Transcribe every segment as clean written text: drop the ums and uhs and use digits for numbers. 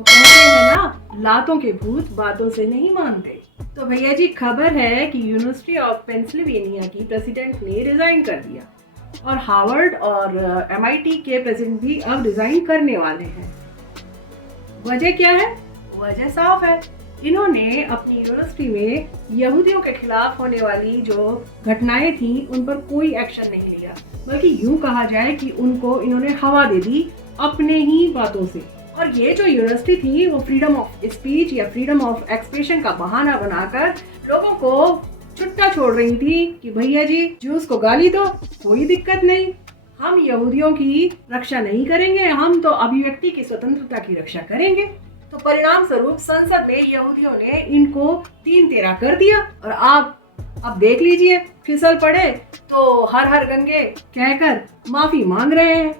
वो कहते हैं ना, लातों के भूत बातों से नहीं मानते। तो भैया जी, खबर है कि यूनिवर्सिटी ऑफ पेंसिल्वेनिया की प्रेसिडेंट ने रिजाइन कर दिया और हार्वर्ड और MIT के प्रेसिडेंट भी अब रिजाइन करने वाले हैं। वजह क्या है? वजह साफ है। इन्होंने अपनी यूनिवर्सिटी में यहूदियों के खिलाफ होने वाली जो घटनाएं थी उन पर कोई एक्शन नहीं लिया, बल्कि यूं कहा जाए कि उनको इन्होंने हवा दे दी अपने ही बातों से। और ये जो यूनिवर्सिटी थी वो फ्रीडम ऑफ स्पीच या फ्रीडम ऑफ एक्सप्रेशन का बहाना बनाकर लोगों को छुट्टा छोड़ रही थी कि भैया जी, जूस को गाली दो, कोई दिक्कत नहीं, हम यहूदियों की रक्षा नहीं करेंगे, हम तो अभिव्यक्ति की स्वतंत्रता की रक्षा करेंगे। तो परिणाम स्वरूप संसद में यहूदियों ने इनको 3-13 कर दिया और आप अब देख लीजिए, फिसल पड़े तो हर हर गंगे कहकर माफी मांग रहे हैं।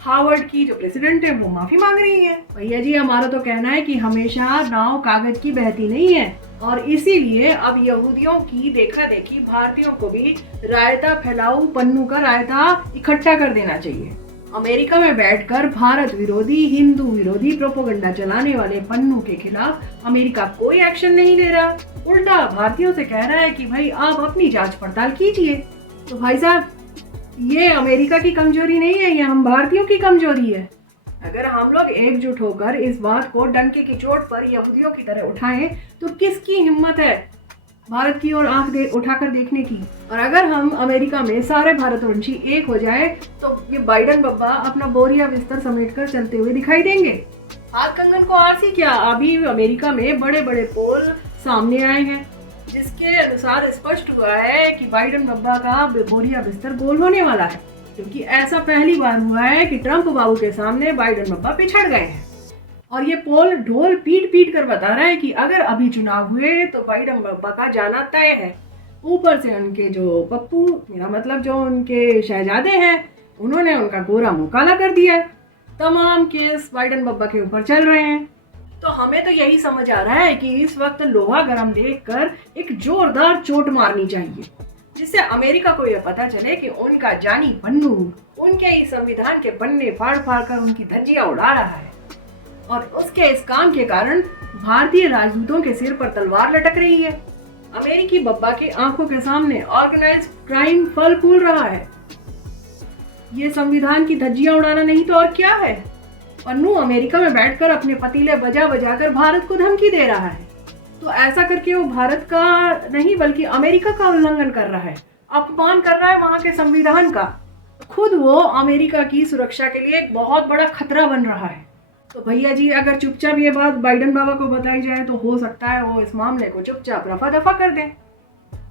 हार्वर्ड की जो प्रेसिडेंट है वो माफी मांग रही है। भैया जी, हमारा तो कहना है कि हमेशा नाव कागज की बहती नहीं है और इसीलिए अब यहूदियों की देखा देखी भारतीयों को भी रायता फैलाऊ पन्नू का रायता इकट्ठा कर देना चाहिए। अमेरिका में बैठकर भारत विरोधी, हिंदू विरोधी प्रोपेगेंडा चलाने वाले पन्नू के खिलाफ अमेरिका कोई एक्शन नहीं ले रहा, उल्टा भारतीयों से कह रहा है कि भाई आप अपनी जांच पड़ताल कीजिए। तो भाई साहब, ये अमेरिका की कमजोरी नहीं है, ये हम भारतीयों की कमजोरी है। अगर हम लोग एकजुट होकर इस बात को डंके की चोट पर यहूदियों की तरह उठाएं तो किसकी हिम्मत है भारत की ओर आंख उठाकर देखने की। और अगर हम अमेरिका में सारे भारतवंशी एक हो जाए तो ये बाइडन बब्बा अपना बोरिया बिस्तर समेटकर चलते हुए दिखाई देंगे। हाथ कंगन को आरसी क्या, अभी अमेरिका में बड़े बड़े पोल सामने आए हैं जिसके अनुसार स्पष्ट हुआ है कि बाइडन बब्बा का बोरिया बिस्तर गोल होने वाला है, क्योंकि ऐसा पहली बार हुआ है कि ट्रंप बाबू के सामने बाइडन बब्बा पिछड़ गए हैं। और ये पोल ढोल पीट पीट कर बता रहा है कि अगर अभी चुनाव हुए तो बाइडन बब्बा का जाना तय है। ऊपर से उनके जो पप्पू, मेरा मतलब जो उनके शहजादे हैं, उन्होंने उनका गोरा मुंह काला कर दिया। तमाम केस बाइडन बब्बा के ऊपर चल रहे हैं। तो हमें तो यही समझ आ रहा है कि इस वक्त लोहा गरम देखकर एक जोरदार चोट मारनी चाहिए, जिससे अमेरिका को यह पता चले कि उनका जानी पन्नू उनके ही संविधान के पन्ने फाड़ फाड़ कर उनकी धज्जियां उड़ा रहा है। और उसके इस काम के कारण भारतीय राजदूतों के सिर पर तलवार लटक रही है। अमेरिकी बब्बा की आंखों के सामने ऑर्गेनाइज्ड क्राइम फल फूल रहा है। ये संविधान की धज्जियां उड़ाना नहीं तो और क्या है। पन्नू अमेरिका में बैठकर अपने पतीले बजा बजा कर भारत को धमकी दे रहा है। तो ऐसा करके वो भारत का नहीं बल्कि अमेरिका का उल्लंघन कर रहा है, अपमान कर रहा है वहां के संविधान का। खुद वो अमेरिका की सुरक्षा के लिए एक बहुत बड़ा खतरा बन रहा है। तो भैया जी, अगर चुपचाप ये बात बाइडन बाबा को बताई जाए तो हो सकता है वो इस मामले को चुपचाप रफा दफा कर दें।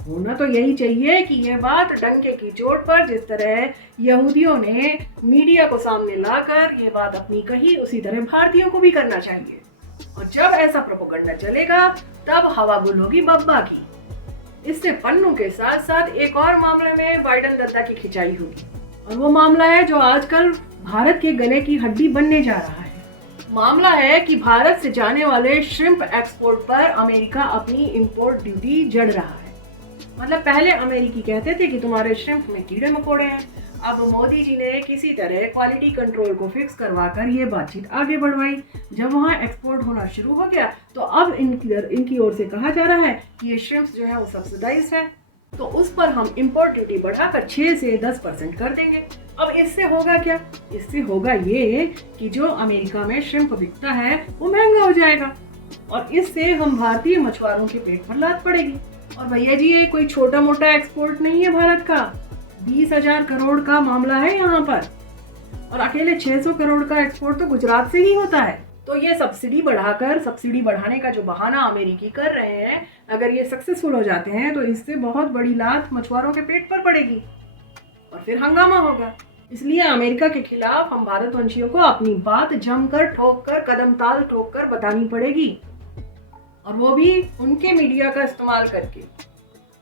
होना तो यही चाहिए कि ये बात डंके की चोट पर, जिस तरह यहूदियों ने मीडिया को सामने लाकर ये बात अपनी कही, उसी तरह भारतीयों को भी करना चाहिए। और जब ऐसा प्रोपेगेंडा चलेगा तब हवा गुल होगी बब्बा की। इससे पन्नू के साथ साथ एक और मामले में बाइडन दत्ता की खिंचाई होगी, और वो मामला है जो आजकल भारत के गले की हड्डी बनने जा रहा है। मामला है कि भारत से जाने वाले श्रिम्प एक्सपोर्ट पर अमेरिका अपनी इंपोर्ट ड्यूटी जड़ रहा है। मतलब पहले अमेरिकी कहते थे कि तुम्हारे श्रिम्प में कीड़े मकोड़े हैं, अब मोदी जी ने किसी तरह क्वालिटी कंट्रोल को फिक्स करवाकर ये बातचीत आगे बढ़वाई। जब वहाँ एक्सपोर्ट होना शुरू हो गया तो अब इनकी ओर से कहा जा रहा है कि ये श्रिम्प्स जो है वो सब्सिडाइज है, तो उस पर हम इंपोर्ट ड्यूटी बढ़ाकर 6 से 10% कर देंगे। अब इससे होगा क्या? इससे होगा ये कि जो अमेरिका में श्रिम्प बिकता है वो महंगा हो जाएगा और इससे हम भारतीय मछुआरों के पेट पर लात पड़ेगी। और भैया जी, ये कोई छोटा मोटा एक्सपोर्ट नहीं है भारत का, 20,000 करोड़ का मामला है यहाँ पर, और अकेले 600 करोड़ का एक्सपोर्ट तो गुजरात से ही होता है। तो ये सब्सिडी बढ़ाने का जो बहाना अमेरिकी कर रहे हैं, अगर ये सक्सेसफुल हो जाते हैं तो इससे बहुत बड़ी लात मछुआरों के पेट पर पड़ेगी और फिर हंगामा होगा। इसलिए अमेरिका के खिलाफ हम भारतवंशियों को अपनी बात जमकर ठोक कर, कदम ताल ठोक कर बतानी पड़ेगी, और वो भी उनके मीडिया का इस्तेमाल करके।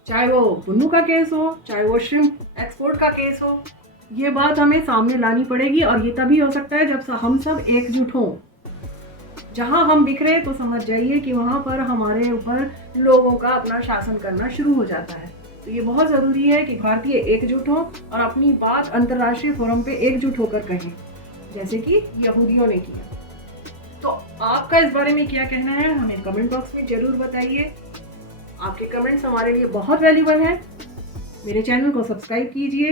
चाहे वो पुन्नू का केस हो, चाहे वो श्रिम्प एक्सपोर्ट का केस हो, ये बात हमें सामने लानी पड़ेगी। और ये तभी हो सकता है जब हम सब एकजुट हों। जहां हम बिखरे तो समझ जाइए कि वहां पर हमारे ऊपर लोगों का अपना शासन करना शुरू हो जाता है। तो ये बहुत ज़रूरी है कि भारतीय एकजुट हों और अपनी बात अंतर्राष्ट्रीय फोरम पे एकजुट होकर कहें, जैसे कि यहूदियों ने किया। तो आपका इस बारे में क्या कहना है हमें कमेंट बॉक्स में ज़रूर बताइए। आपके कमेंट्स हमारे लिए बहुत वैल्यूबल हैं। मेरे चैनल को सब्सक्राइब कीजिए,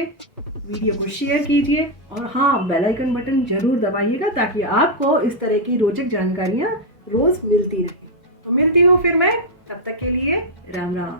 वीडियो को शेयर कीजिए और हाँ, बेल आइकन बटन ज़रूर दबाइएगा ताकि आपको इस तरह की रोचक जानकारियाँ रोज़ मिलती रहें। तो मिलती हूँ फिर मैं, तब तक के लिए राम राम।